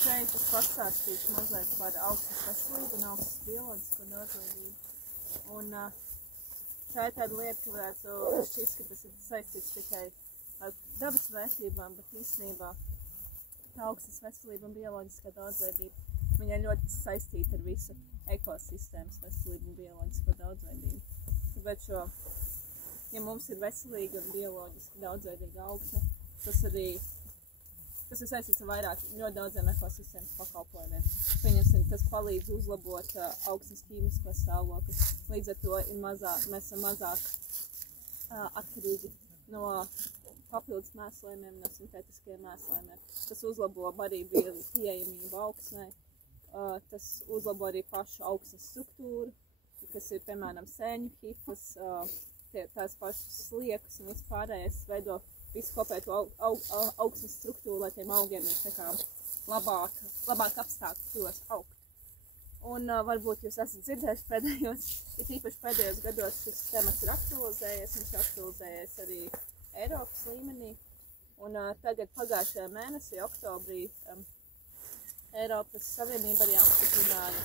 šeit es pastāstīšu mazliet par augsnes veselību un augsnes bioloģisko daudzveidību. Un tā ir tāda lieta, ka varētu šķist, ka tas ir saistīts tikai ar dabas vērtībām, bet īstenībā augsnes veselība un bioloģiskā daudzveidība viņa ir ļoti saistīta ar visu ekosistēmas veselību un bioloģisko daudzveidību. Tāpēc, ja mums ir veselīga un bioloģiski daudzveidīga augsne, tas ir saistīts ar ļoti daudziem ekosistēmas pakalpojumiem. Pieņemsim, tas palīdz uzlabot augsnes ķīmisko stāvokli. Līdz ar to mēs esam mazāk atkarīgi no papildus mēslojumiem, no sintētiskajiem mēslojumiem. Tas uzlabo barību pieejamību augsnei. Tas uzlabo arī pašu augsnes struktūru, kas ir, piemēram, sēņu hifas, tās pašas sliekas un vispārējais veido visu kopēto augsnes struktūru, lai tiem augiem ir labāk apstākļi, kuros augt. Un varbūt jūs esat dzirdējuši īpaši pēdējos gados šis temats ir aktualizējies, viņš ir aktualizējies arī Eiropas līmenī. Un tagad pagājušajā mēnesī, oktobrī, Eiropas Savienība arī apstiprināja,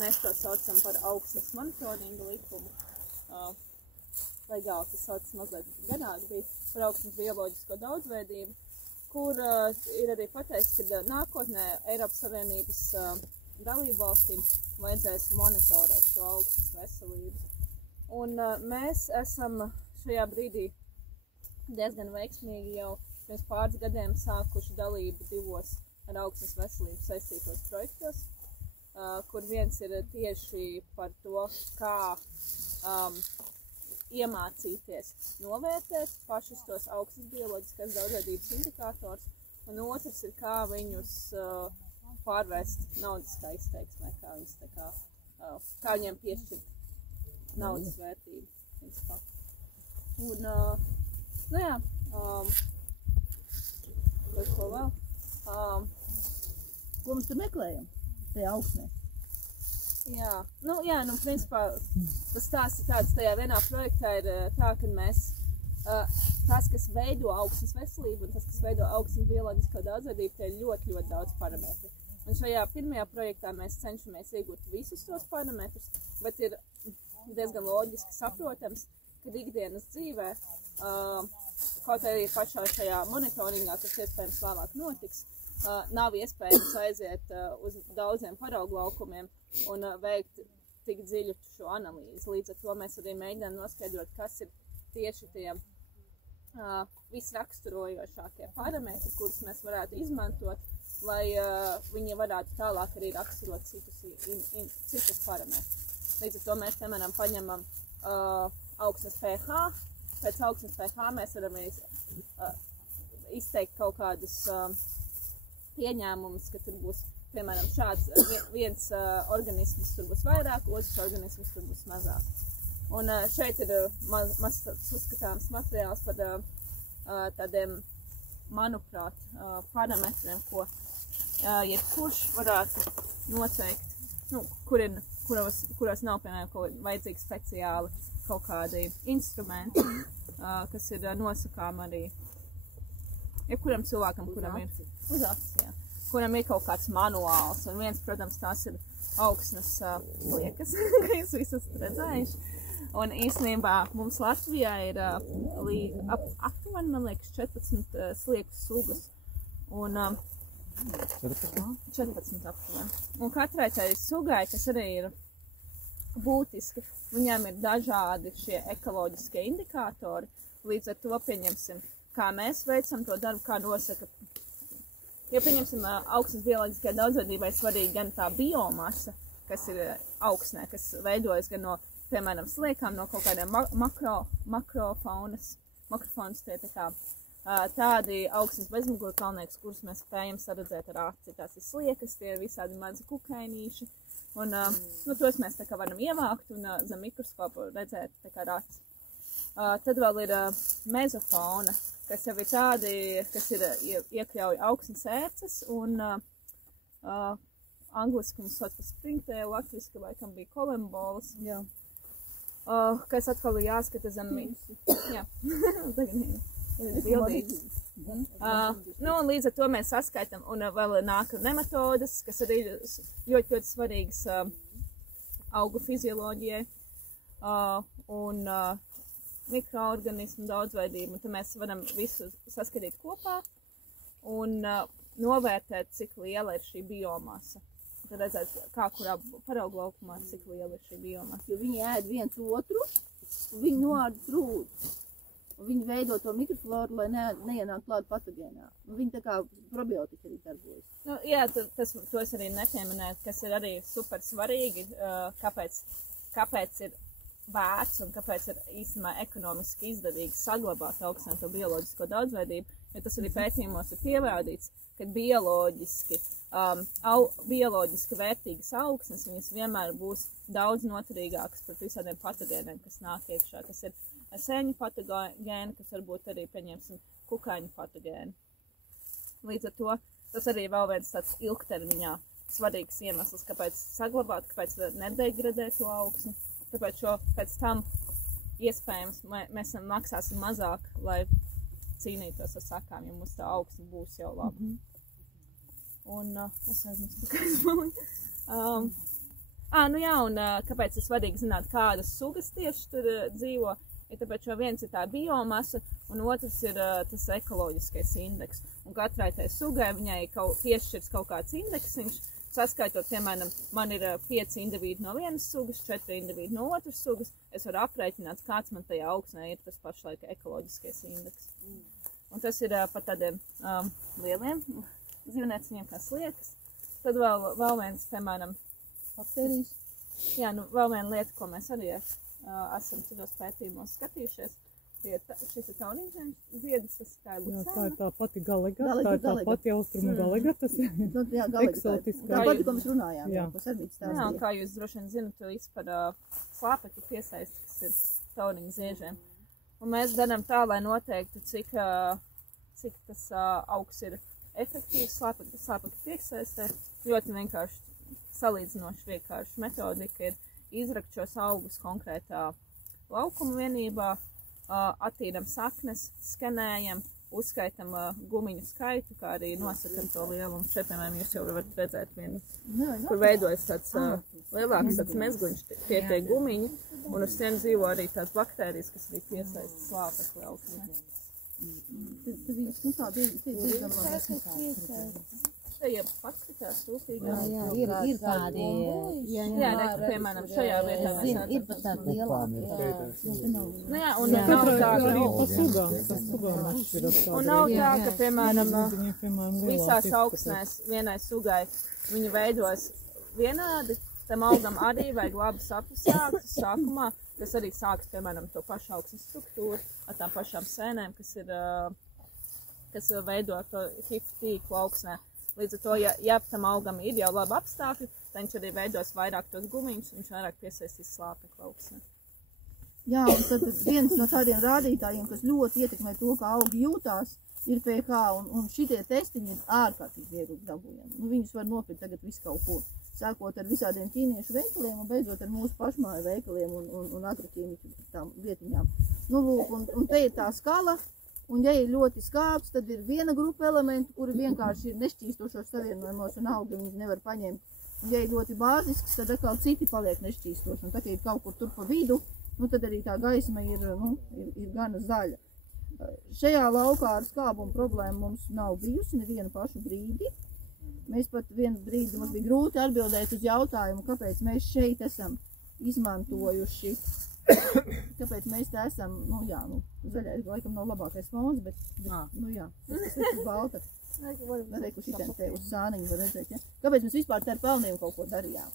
mēs to saucam par augsnes monitoringa likumu. Legāli tas saucas mazliet ganāk bija par augsnes bioloģisko daudzveidību, kur ir arī pateikts, ka nākotnē Eiropas Savienības dalību valstīm vajadzēs monitorēt šo augsnes veselību. Un mēs esam šajā brīdī diezgan veiksmīgi jau pirms pāris gadiem sākuši dalību divos ar augsnes veselību saistītos projektos, kur viens ir tieši par to, kā iemācīties novērtēt pašus tos augsnes bioloģiskās daudzveidības indikātors, un otrs ir, kā viņus pārvērst naudiskā izteiksmē, kā viņiem piešķirt naudas vērtību, principā. Un, nu jā, vai ko vēl? Ko mēs tur meklējam tajā augsnē? Jā, principā tas stāsts ir tāds, tajā vienā projektā ir tā, ka mēs, tas, kas veido augsnes veselību un tas, kas veido augsnes bioloģisko daudzveidību, tie ir ļoti daudz parametri. Un šajā pirmajā projektā mēs cenšamies iegūt visus tos parametrus, bet ir diezgan loģiski saprotams, ka ikdienas dzīvē, kaut arī pašā šajā monitoringā, kas iespējams vēlāk notiks, nav iespējams aiziet uz daudziem paraugu laukumiem un veikt tik dziļu šo analīzi. Līdz ar to mēs arī mēģinām noskaidrot, kas ir tieši tie visraksturojošākie parametri, kurus mēs varētu izmantot, lai viņi varētu tālāk arī raksturot citus parametrus. Līdz ar to mēs, piemēram, paņemam augsnes pH. Pēc augsnes pH mēs varam izteikt kaut kādus pieņēmumus, ka tur būs, piemēram, šāds viens organisms tur būs vairāk, otrs organisms tur būs mazāk. Un šeit ir maz uzskatāms materiāls par tādiem, manuprāt, parametriem, ko jebkurš varētu noteikt, kuros nav, piemēram, vajadzīgi speciāli kaut kādi instrumenti, kas ir nosakām arī jebkuram cilvēkam, kuram ir kaut kāds manuāls. Un viens, protams, tās ir augsnes sliekas, ka jūs visi esat redzējuši. Un īstenībā mums Latvijā ir aptuveni, man liekas, 14 slieku sugas. Un 14 aptuveni. Un katrai tai sugai, kas arī ir būtiski, viņām ir dažādi šie ekoloģiskie indikātori. Līdz ar to pieņemsim, kā mēs veicam to darbu, kā nosaka. Ja pieņemsim, augsnes bioloģiskajai daudzveidībai svarīgi gan tā biomasa, kas ir augsnē, kas veidojas gan no, piemēram, sliekām, no kaut kādiem makrofaunas tie tādi augsnes bezmugurkalnieki, kurus mēs spējam saredzēt ar aci. Tās ir sliekas, tie ir visādi mazi kukainīši, un tos mēs tā kā varam ievākt un zem mikroskopu redzēt tā kā ar aci. Tad vēl ir mezofauna, kas jau ir tādi, kas ir iekļauj augsnes ērces un angliski mums sauc par springtail, latviski laikam bija kolembolas, kas atkal ir jāskata zem. Jā, tagad ir bildīgi. Nu, un līdz ar to mēs saskaitam, un vēl nāk nematodas, kas arī ļoti, ļoti svarīgas augu fizioloģijai, un mikroorganismu daudzveidību, un tad mēs varam visu saskatīt kopā un novērtēt, cik liela ir šī biomasa. Tad redzēt, kā kurā paraugu laukumā, cik liela ir šī biomasa. Jo viņi ēd viens otru, un viņi noāda trūdu. Un viņi veido to mikrofloru, lai neienāk klāt patogēnā. Un viņi tā kā probiotika arī darbojas. Nu, jā, to es arī nepieminēju, kas ir arī super svarīgi, kāpēc ir vērts un kāpēc ir īstenībā ekonomiski izdevīgi saglabāt augstnēto bioloģisko daudzveidību, jo tas arī pētījumos ir pierādīts, ka bioloģiski vērtīgas augsnes, viņas vienmēr būs daudz noturīgākas pret visādiem patogēniem, kas nāk iekšā, kas ir sēņu patogēni, kas varbūt arī, pieņemsim, kukaiņu patogēni. Līdz ar to tas arī vēl viens tāds ilgtermiņā svarīgs iemesls, kāpēc saglabāt, kāpēc nedegradēt to augsni. Tāpēc pēc tam iespējams mēs maksāsim mazāk, lai cīnītos ar sakām, ja mums tā augsne būs jau laba. Un es aizmirstu, kas man nu jā, un kāpēc ir svarīgi zināt, kādas sugas tieši tur dzīvo, ja tāpēc viens ir tā biomasa, un otrs ir tas ekoloģiskais indeks. Un katrai tai sugai viņai piešķirs kaut kāds indeksiņš, saskaitot, piemēram, man ir 5 indivīdi no vienas sugas, 4 indivīdi no otras sugas, es varu aprēķināt, kāds man tajā augsnē ir tas pašlaik ekoloģiskais indeks. Un tas ir par tādiem lieliem dzīvnieciņiem, kā sliekas. Tad vēl viens, piemēram, Baktērijas. Jā, nu vēl viena lieta, ko mēs arī esam citos pētījumos skatījušies. Šis ir taunīgzēns ziedis, tas tā ir lucēna. Jā, tā ir tā pati galega, tā ir tā pati austrumu galega, tas ir eksotiskā. Tā pati, ko mēs runājām, jā. Ko Sarmītis stāstīja. Jā, un kā jūs droši vien zinat, par slāpekļu piesaisti, kas ir taunīgu ziežiem. Un mēs darām tā, lai noteiktu, cik tas augs ir efektīvs slāpekļu piesaistē. Ļoti vienkārši salīdzinoši vienkārši metodika ir izrakt šos augus konkrētā laukuma vienībā, attīram saknes, skenējam, uzskaitam gumiņu skaitu, kā arī nosakam to lielumu. Šeit, piemēram, jūs jau varat redzēt vienu, kur veidojas tāds lielāks tāds mezguņš, tie gumiņi, un uz tiem dzīvo arī tās baktērijas, kas arī piesaista slāpekli augsnē. Tad viņas, tā diezgan labi. Ja paskatās rūpīgāk. Jā, ir tādi. Jā, piemēram, šajā vietā mēs ir pat tādi lielāki. Nu jā, un nav tā, un nav tā, ka, piemēram, visās augsnēs vienai sugai viņi veidojas vienādi, tam augam arī vajag labi saprast sākumā, kas arī sāks, piemēram, to pašu augsnes struktūru ar tām pašām sēnēm, kas veido to hifu tīklu augsnē. Līdz ar to, ja tam augam ir jau labi apstākļi, tad viņš arī veidos vairāk tos gumiņus, un viņš vairāk piesaistīs slāpekli augsnē. Jā, un tad viens no tādiem rādītājiem, kas ļoti ietekmē to, kā augi jūtās, ir pH, un šitie testiņi ir ārkārtīgi viegli dabūjami. Nu, viņus var nopirkt tagad visu kaut ko, sākot ar visādiem ķīniešu veikaliem un beidzot ar mūsu pašmāju veikaliem un agroķīmiķu tām vietiņām. Nu, lūk, un te ir tā skala. Un, ja ir ļoti skābs, tad ir viena grupa elementu, kuri vienkārši ir nešķīstošos savienojumos un augi viņus nevar paņemt. Un, ja ir ļoti bāzisks, tad atkal citi paliek nešķīstoši. Un, tad, ja ir kaut kur tur pa vidu, nu, tad arī tā gaisma ir gana zaļa. Šajā laukā ar skābumu problēmu mums nav bijusi nevienu pašu brīdi. Mēs pat vienu brīdi mums bija grūti atbildēt uz jautājumu, kāpēc mēs šeit esam izmantojuši. Kāpēc mēs te esam, zaļais laikam nav labākais fons, bet tas ir balta. Redzeku šitien te uz sāniņu var redzēt, ja? Kāpēc mēs vispār te ar pelniem kaut ko darījām?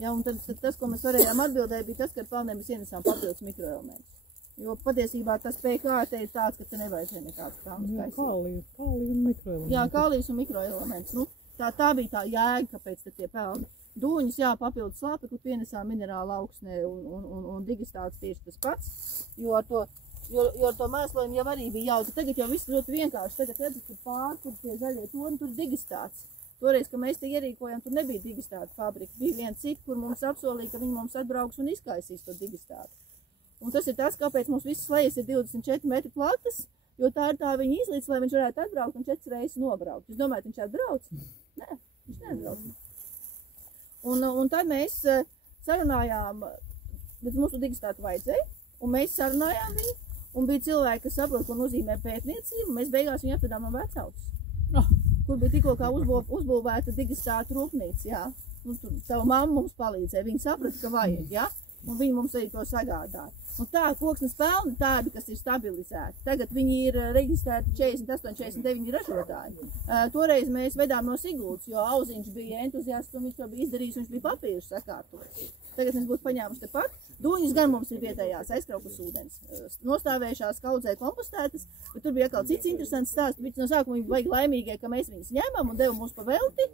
Ja, un tad tas, ko mēs varējām atbildēt, bija tas, ka ar pelniem mēs ienesām papildus mikroelementus. Jo patiesībā tas pH te ir tāds, ka te nevajadzēja nekāds pelnus kaisīt. Kāliju un mikroelements. Jā, kālijus un mikroelements. Nu, tā bija tā jēga, kāpēc te tie pelni. Dūņus, jā, papildus slāpekli pienesām minerāla augsnē un digistāts tieši tas pats, jo ar to mēslojumu jau arī bija jauka. Tagad jau viss ļoti vienkārši, tagad redzat, tur pārkur tie zaļie toni, tur digistāts. Toreiz, kad mēs te ierīkojam, tur nebija digistāta fabrika, bija viens cik, kur mums apsolīja, ka viņi mums atbrauks un izkaisīs to digistātu. Un tas ir tas, kāpēc mums visas lejas ir 24 metri platas, jo tā ir tā viņa izlīdz, lai viņš varētu atbraukt un 4 reizes nobraukt. Jūs domājat, viņš atbrauc? Nē, viņš neatbrauc. Un tad mēs sarunājām, bet mums to digitātu vajadzēja, un mēs sarunājām viņu, un bija cilvēki, kas saprot, ko nozīmē pētniecība, mēs beigās viņu atvedām no vecautas, kur bija tikko kā uzbūvēta digitātu rūpnīca, jā. Un tur savu mammu mums palīdzēja, viņi saprata, ka vajag, jā, un viņi mums arī to sagādāja. Un tā, koksnes pelni tādi, kas ir stabilizēti. Tagad viņi ir reģistrēti 48, 49 ražotāji. Toreiz mēs vedām no Sigultas, jo Auziņš bija entuziasts un viņš to bija izdarījis, un viņš bija papīrus sakārtojis. Tagad mēs būtu paņēmuši tepat. Dūņas gan mums ir vietējās aizkraukas ūdens. Nostāvējušās kaudzē kompostētas, bet tur bija atkal cits interesants stāsts. No sākuma viņi vajag laimīgie, ka mēs viņus ņemam un devam mums pa velti.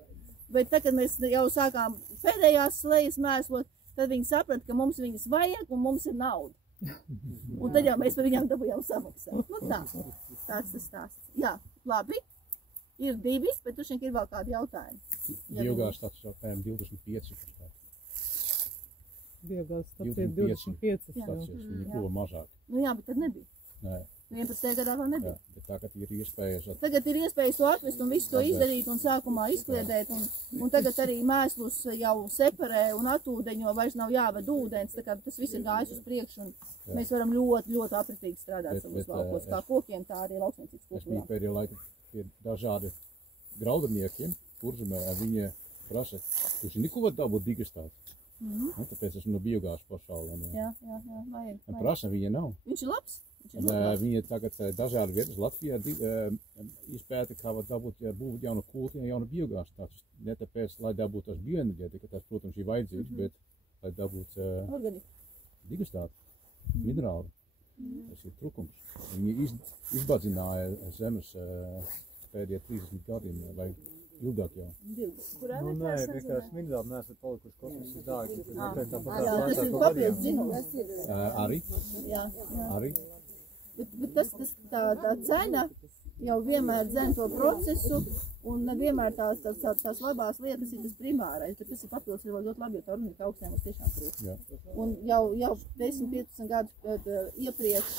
Bet tad, kad mēs jau sākām pēdējās slejas mēslot, tad viņi saprata, ka mums viņas vajag un mums ir nauda. Un tad jau mēs par viņām dabujām samaksāt. Nu tā, tāds tas stāsts. Jā, labi, ir 2, bet tur šeit ir vēl kādi jautājumi. Biogāzes stāsts jau pēm 25. Biogāzes stāsts ir 25. Stācijas, viņi kļuva mazāk. Nu jā, bet tad nebija. Nē. 11. gadā vēl nebija. Jā, bet tagad ir iespējas. Tagad ir iespējas to atvest un visu to izdarīt un sākumā izkliedēt. Un tagad arī mēslus jau separē un atūdeņo, vairs nav jāved ūdens. Tā kā tas viss ir gājis uz priekšu un mēs varam ļoti, ļoti apritīgi strādāt savus laukos. Kā kokiem, tā arī lauksniecības kokiem. Es biju pēdējā laikā pie dažādi graudamniekiem, Kurzemē, viņi prasa, tu zini, ko var dabūt digistāts? Tāpēc esmu no biogāzes pašaulēm. Jā, vajag. Prasa, viņa nav. Viņš ir labs? Viņi tagad dažādi vietas Latvijā izpēta, kā var dabūt, ja būtu jauna kultūra, jauna biogāzes stāsts. Ne tāpēc, lai dabūtu tās bioenerģētika, tas, protams, ir vajadzīgs, bet lai dabūtu digistātu, minerāli. Tas ir trūkums. Viņi izbadzināja zemes pēdējie 30 gadiem, vai ilgāk jau. Nu, nē, vienkārši minerāli neesat palikuši kosmiskas dārgi. Tas ir papildus zinums. Arī? Jā. Arī? Bet tā cena jau vienmēr dzen to procesu, un nevienmēr tās labās lietas ir tas primārais, bet tas ir papildus ir ļoti labi, jo tā organika augstnē mums tiešām trūkst. Un jau 10-15 gadu iepriekš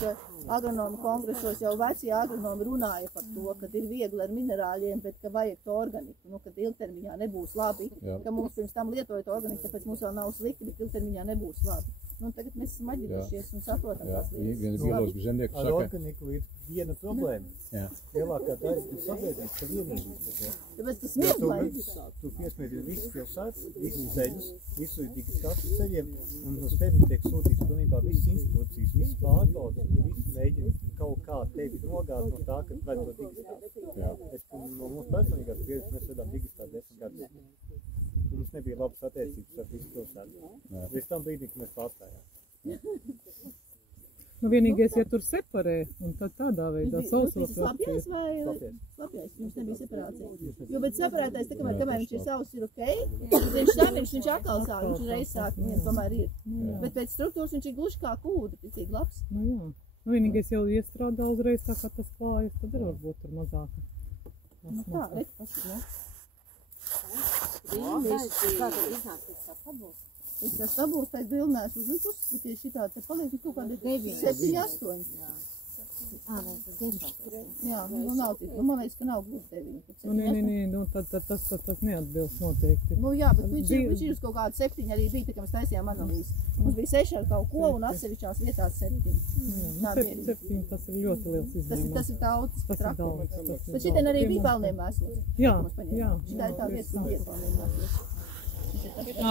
agronomu kongresos jau vecie agronomi runāja par to, ka ir viegli ar minerāļiem, bet ka vajag to organiku, kad ilgtermiņā nebūs labi, ka mums pirms tam lietojot organiku, tāpēc mums vēl nav slikti, bet ilgtermiņā nebūs labi. Nu, tagad mēs esam aģirušies un saprotam tās lietas. Viens bioloģisks zemnieks saka. Ar organiku ir viena problēma. Lielākā daļa ir sabiedrības, ka vienīgums. Tāpēc tas smieklēs. Tu piesmiedzi visas pilsētas, visus ceļus, visu digitātu ceļiem, un uz tevi tiek sūtīts pilnībā visas institūcijas, visas pārbaudas, visi mēģina kaut kā tevi nogāt no tā, ka vajag to digitātu. No mūsu personīgās pieredzes mēs vedām digitātu 10 gadus. Mums nebija labas attiecības ar visu pilsētu. Līdz tam brīdī, kad mēs pārstājām. Nu, vienīgais, ja tur separē, un tad tādā veidā sausos. Slapjais vai slapjais? Jums nebija separācija. Jo, bet separētais, kamēr viņš ir savs, ir ok. Viņš atkal sāk, viņš reiz sāk, viņam tomēr ir. Bet pēc struktūras viņš ir gluži kā kūda, ticīgi labs. Nu jā. Nu, vienīgais jau iestrādā uzreiz tā, kā tas klājas, tad ir varbūt tur mazāka. Nu tā, redz, paši, ja? Es tas sabūs, tā vilnēs uzlikus, bet ja šitā te paliek kaut kādi 7-8. Jā, nu nav tik, man liekas, ka nav gluži 9. Nu, tas neatbilst noteikti. Nu jā, bet viņš ir uz kaut kādu 7 arī bija, tā kā mēs taisījām analīzi. Mums bija 6 ar kaut ko un atsevišķās vietās 7. 7, tas ir ļoti liels izņēmums. Tas ir daudz. Tas ir daudz. Bet šitien arī bija pelniem mēslos. Jā. Šitā ir tā vieta, kur bija pelniem mēslos.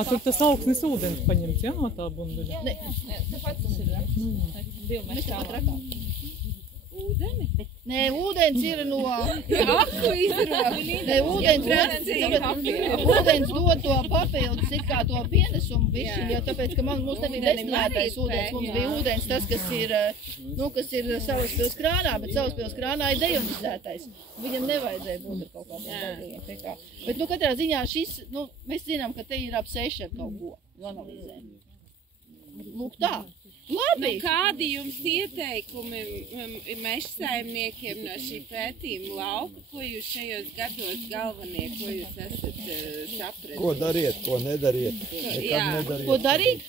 Tur tas augsnes ūdens paņemts, jā, no tā bunduļa? Nē, tāpat tas ir raksts. 2 metri tālāk. Ūdeni? Nē, ūdens ir no... Aku izdarā. Nē, ūdens dod to papildus, it kā to pienesumu bišķiņ, jo tāpēc, ka mums nebija destilētais ūdens, mums bija ūdens tas, kas ir Salaspils krānā, bet Salaspils krānā ir deionizētais. Viņam nevajadzēja būt ar kaut kādiem daudziem pie kā. Bet, katrā ziņā šis, mēs zinām, ka te ir ap 6 ar kaut ko, analizēm. Lūk tā. Labi. Kādi jums ieteikumi mežsaimniekiem no šī pētījuma lauka, ko jūs šajos gados galvenie, ko jūs esat sapratuši? Ko dariet, ko nedariet? Ko darīt?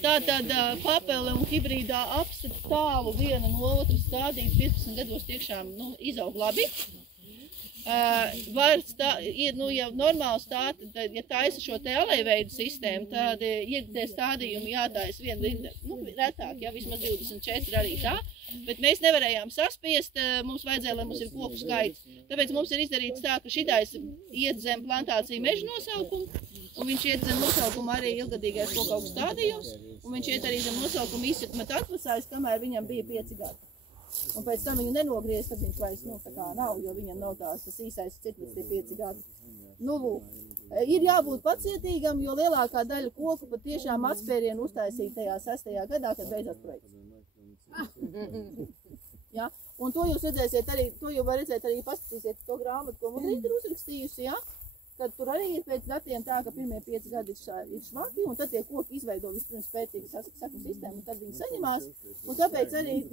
Tātad papele un hibrīdā apstat tālu viena no otras stādīt 15 gados tiešām izaug labi. Ja normāli stāta, tad, ja taisa šo te alejveidu sistēmu, tad ir tie stādījumi jātaisa viena rinda, retāk, ja vismaz 24 arī tā, bet mēs nevarējām saspiest, mums vajadzēja, lai mums ir koku skaits. Tāpēc mums ir izdarīts tā, ka šitais iet zem plantācija meža nosaukumu, un viņš iet zem nosaukumu arī ilgadīgais koku stādījums, un viņš iet arī zem nosaukumu izsakmet atmasājis, kamēr viņam bija 5 gadi. Un pēc tam viņu nenogriez, tad viņš vairs tā kā nav, jo viņam nav tas īsais cirklis tie 5 gadi. Lūk, ir jābūt pacietīgam, jo lielākā daļa koku patiešām atspērienu uztaisīja tajā 6. gadā, kad beidzās projekts. Ja? Un to jūs redzēsiet arī, to jau var redzēt arī paskatīsiet to grāmatu, ko Mudrīte ir uzrakstījusi, ja? Tad tur arī ir pēc datiem tā, ka pirmie 5 gadi ir švaki, un tad tie koki izveido vispirms spēcīgu sakņu sistēmu, un tad viņi saņemās. Un tāpēc arī,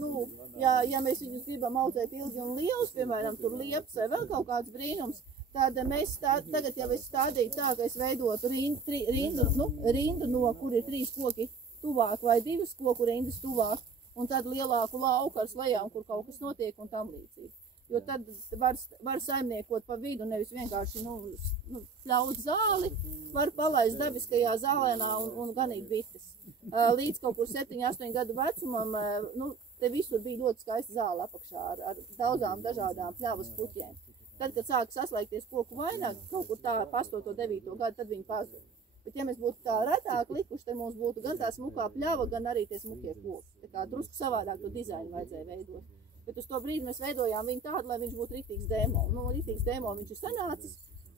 ja mēs viņus gribam audzēt ilgi un lielus, piemēram, tur liepas vai vēl kaut kāds brīnums, tad mēs tagad jau es stādīju tā, ka es veidotu rindu, no kur ir 3 koki tuvāk vai 2 koku rindas tuvāk, un tad lielāku lauku ar slejām, kur kaut kas notiek un tam līdzīgi. Jo tad var saimniekot pa vidu, nevis vienkārši pļaut zāli, var palaist dabiskajā zālēnā un ganīt bites. Līdz kaut kur 7-8 gadu vecumam, te visur bija ļoti skaista zāle apakšā ar daudzām dažādām pļavas puķiem. Tad, kad sāka saslēgties koku vaināk, kaut kur tā pa 8-9 gadu, tad viņi pazud. Bet ja mēs būtu tā retāk likuši, tad mums būtu gan tā smukā pļava, gan arī tie smukie koki. Tā kā drusku savādāk to dizainu vajadzēja veidot. Bet uz to brīdi mēs veidojām viņu tādu, lai viņš būtu riktīgs demo. Riktīgs demo viņš ir sanācis.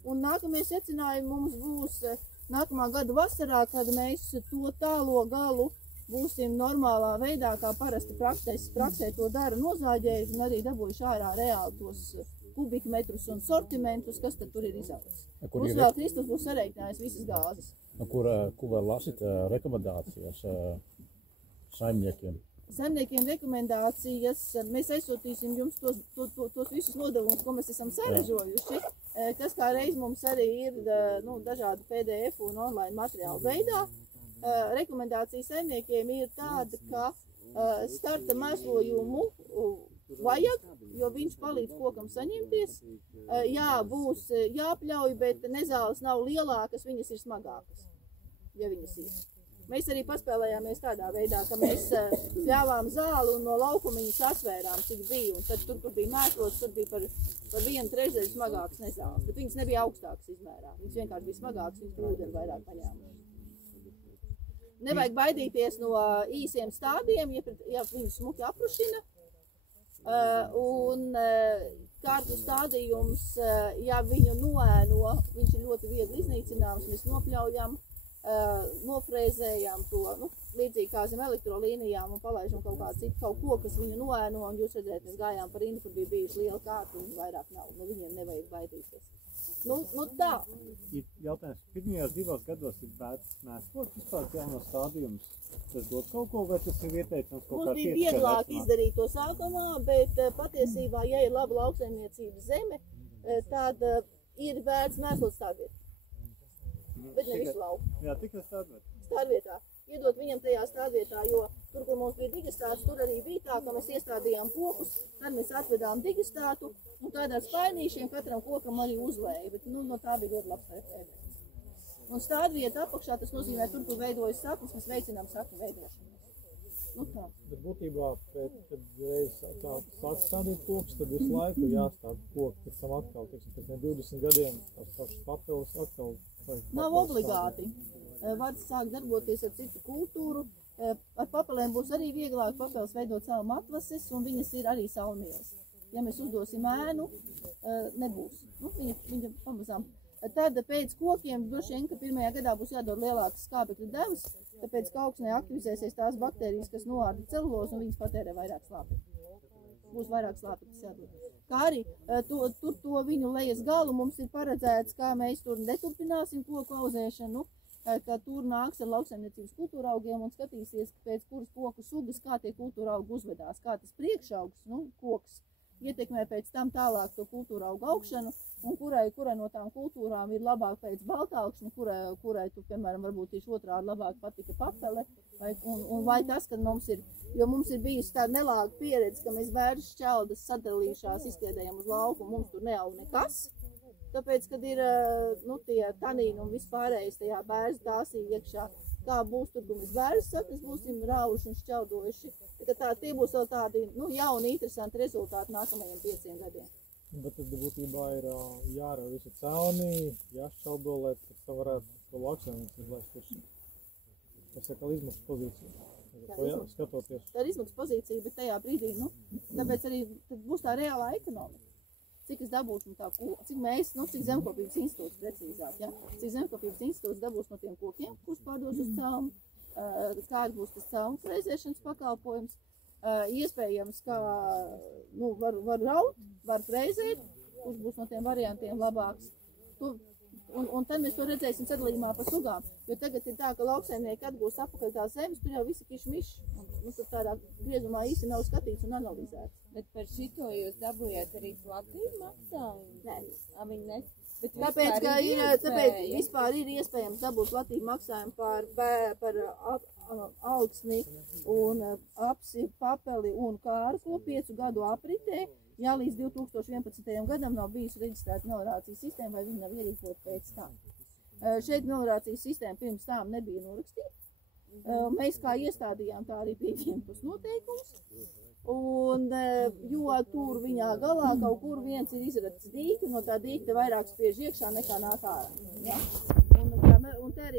Un nākamie secinājumi mums būs nākamā gada vasarā, kad mēs to tālo galu būsim normālā veidā, kā parasti praksē to dara nozāģējuši un arī dabūjuši ārā reāli tos kubikmetrus un sortimentus, kas tad tur ir izaugs. Plus vēl Kristus būs sareikinājis visas gāzes. Kur var lasīt rekomendācijas saimniekiem? Saimniekiem rekomendācijas, mēs aizsūtīsim jums tos visus nodevumus, ko mēs esam saražojuši, kas kā reiz mums arī ir dažādu PDF un online materiālu veidā. Rekomendācija saimniekiem ir tāda, ka starta mēslojumu vajag, jo viņš palīdz kokam saņemties. Jā, būs jāpļauj, bet nezāles nav lielākas, viņas ir smagākas, ja viņas ir. Mēs arī paspēlējāmies tādā veidā, ka mēs pļāvām zāli un no laukumiņas asvērām, cik bija. Un tad tur bija mēslos, tur bija par 1/3 smagāks nezāles. Bet viņas nebija augstākas izmērā. Viņas vienkārši bija smagākas, viņas ūdeni vairāk paņēma. Nevajag baidīties no īsiem stādiem, ja viņus smuki aprušina. Un kārtu stādījums, ja viņu noēno, viņš ir ļoti viegli iznīcināms, mēs nopļaujam. Nofrēzējām to, līdzīgi kā zem elektrolīnijām un palaižam kaut ko, kas viņu noēno, un jūs redzēt, mēs gājām par rindu, kur bija bijuši liela kārta, un vairāk nav, viņiem nevajag baidīties. Tā. Ir jautājums, pirmajās 2 gados ir vērts mēslot vispār jaunos stādījumus, tas dod kaut ko, vai tas ir ieteicams kaut kā mums bija vieglāk izdarīt to sākumā, bet patiesībā, ja ir laba lauksaimniecības zeme, tad ir vērts mēslot stādīt. Bet ne visu lauku. Jā, tikai stādvietā. Stādvietā. Iedot viņam tajā stādvietā, jo tur, kur mums bija digistāts, tur arī bija tā, ka mēs iestrādījām kokus, tad mēs atvedām digistātu, un tādā spainīšiem katram kokam arī uzlēja, bet no tā bija ļoti labs efekts. Un stādvieta apakšā, tas nozīmē, tur veidojas saknes, mēs veicinām sakņu veidošanu. Tā. Bet būtībā, kad reiz sāk stādīt kokus, tad visu laiku jāstāda koki, pēc tam atkal, pēc 20 gadiem, tās papeles atkal. Nav obligāti. Var sākt darboties ar citu kultūru. Ar papelēm būs arī vieglāk papeles veidot savu matvases, un viņas ir arī saulmielas. Ja mēs uzdosim ēnu, nebūs. Viņa pamazām. Tad pēc kokiem droši vien, ka pirmajā gadā būs jādod lielākas skābekļa devas, tāpēc ka augsnē aktivizēsies tās baktērijas, kas noārda celulozu, un viņas patērē vairāk slāpekļa. Būs vairāk slāpekļas jādod. Kā arī to viņu lejas galu mums ir paredzēts, kā mēs tur neturpināsim koku audzēšanu, ka tur nāks ar lauksaimniecības kultūra augiem un skatīsies, pēc kuras koku sugas, kā tie kultūra augi uzvedās, kā tas priekšaugs, koks ietekmē pēc tam tālāk to kultūra augu augšanu, un kurai no tām kultūrām ir labāk pēc baltāukšņa, kurai tu, piemēram, varbūt tieši otrādi labāk patika papele, vai tas, ka mums ir bijusi tāda nelāga pieredze, ka mēs bērnu šķeldas sadalījušās izkliedējam uz lauku, un mums tur neaug nekas. Tāpēc, kad ir tie tanīni un vispārējais tajā bērns dāsī iekšā, kā būs tur, mēs bērns saknes būsim rāvuši un šķeldojuši. Tie būs vēl tādi jauni, interesanti rezultāti nākamajiem 5 gadiem. Bet tad būtībā ir jārā visi celni, jāšķeldo, lai pēc tam varētu to lauksaimniecību izlaist kursu. Tas ir kā izmaksas pozīcija. Skatoties. Tā ir izmaksas pozīcija, bet tajā brīdī, tāpēc arī būs tā reālā ekonomika. Cik es dabūšu no tā koka, cik zemkopības institūts precīzāk, ja? Cik zemkopības institūts dabūs no tiem kokiem, kurus pārdos uz celmu, kāds būs tas celmu freizēšanas pakalpojums, iespējams, kā var raut, var freizēt, kurš būs no tiem variantiem labāks. Un tad mēs to redzēsim sadalījumā pa sugām, jo tagad ir tā, ka lauksaimnieki atgūs apakaļ tās zemes, tur jau visi kišmiši, un tur tādā griezumā īsti nav skatīts un analizēts. Bet par šito jūs dabūjāt arī platību maksājumu? Nē. Tāpēc vispār ir iespējams dabūt platību maksājumu par augsni un apsi, papeli un kārko 5 gadu apritē, ja līdz 2011. gadam nav bijusi reģistrēta melorācijas sistēma vai viņa nav ierīkota pēc tam. Šeit melorācijas sistēma pirms tām nebija norakstīta. Mēs kā iestādījām, tā arī pieņēma tos noteikumus. Un, jo tur viņā galā kaut kur viens ir izratis dīķi, no tā dīķa vairāk spiež iekšā nekā nāk ārā. Ja? Un te arī